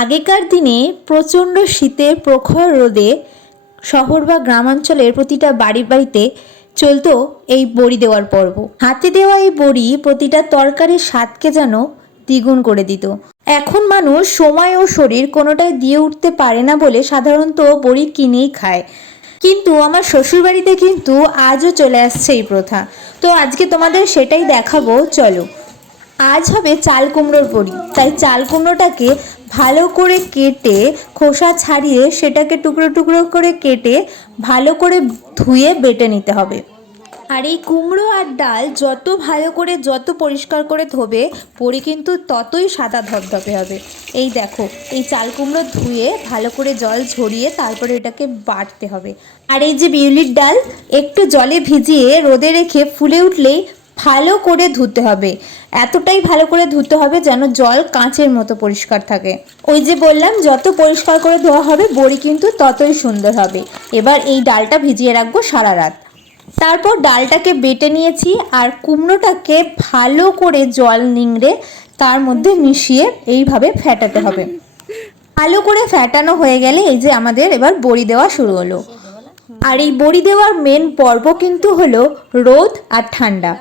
আগেকার দিনে প্রচণ্ড শীতে প্রখর রোদে শহর বা গ্রামাঞ্চলের প্রতিটা বাড়ি বাড়িতে চলতো এই বড়ি দেওয়ার পর্ব। হাতে দেওয়া এই বড়ি প্রতিটা তরকারির স্বাদকে যেন দ্বিগুণ করে দিত। এখন মানুষ সময় ও শরীর কোনোটাই দিয়ে উঠতে পারে না বলে সাধারণত বড়ি কিনেই খায়। কিন্তু আমার শ্বশুরবাড়িতে কিন্তু আজও চলে আসছে এই প্রথা। তো আজকে তোমাদের সেটাই দেখাবো, চলো। আজ হবে চাল কুমড়োর বড়ি। তাই চাল কুমড়োটাকে ভালো করে কেটে খোসা ছাড়িয়ে সেটাকে টুকরো টুকরো করে কেটে ভালো করে ধুয়ে বেটে নিতে হবে। আর এই কুমড়ো আর ডাল যত ভালো করে, যত পরিষ্কার করে ধোবে বড়ি কিন্তু ততই সাদা ধপধপে হবে। এই দেখো, এই চাল কুমড়ো ধুয়ে ভালো করে জল ঝরিয়ে তারপরে এটাকে বাটতে হবে। আর এই যে বিউলির ডাল, একটু জলে ভিজিয়ে রোদে রেখে ফুলে উঠলেই ভালো করে ধুতে হবে। এতটাই ভালো করে ধুতে হবে যেন জল কাঁচের মতো পরিষ্কার থাকে। ওই যে বললাম, যত পরিষ্কার করে ধোয়া হবে, বড়ি কিন্তু ততই সুন্দর হবে। এবার এই ডালটা ভিজিয়ে রাখব সারা রাত। তারপর ডালটাকে বেটে নিয়েছি আর কুমড়োটাকে ভালো করে জল নিংড়ে তার মধ্যে মিশিয়ে এইভাবে ফেটাতে হবে। ভালো করে ফ্যাটানো হয়ে গেলে এই যে আমাদের এবার বড়ি দেওয়া শুরু হলো। আর এই বড়ি দেওয়ার মেন পর্ব কিন্তু হলো রোদ আর ঠান্ডা।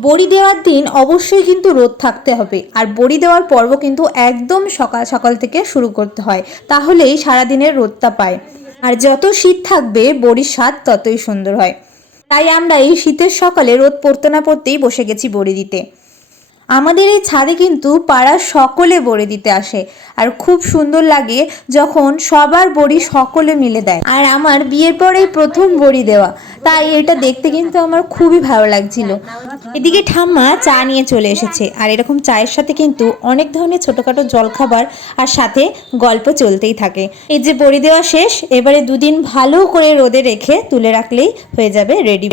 বড়ি দেওয়ার দিন অবশ্যই কিন্তু রোদ থাকতে হবে। আর বড়ি দেওয়ার পর্ব কিন্তু একদম সকাল সকাল থেকে শুরু করতে হয়। তাহলেই সারাদিনের রোদটা পায়। আর যত শীত থাকবে, বড়ির স্বাদ ততই সুন্দর হয়। তাই আমরা এই শীতের সকালে রোদ পড়তে না পড়তেই বসে গেছি বড়ি দিতে। আমাদের এই ছাদে কিন্তু পাড়ার সকলে বড়ি দিতে আসে। আর খুব সুন্দর লাগে যখন সবার বড়ি সকলে মিলে দেয়। আর আমার বিয়ের পরেই প্রথম বড়ি দেওয়া। তাই এটা দেখতে কিন্তু আমার খুবই ভালো লাগছিল। এদিকে ঠাম্মা চা নিয়ে চলে এসেছে। আর এরকম চায়ের সাথে কিন্তু অনেক ধরনের ছোটোখাটো জলখাবার আর সাথে গল্প চলতেই থাকে। এই যে বড়ি দেওয়া শেষ, এবারে দুদিন ভালো করে রোদে রেখে তুলে রাখলেই হয়ে যাবে রেডি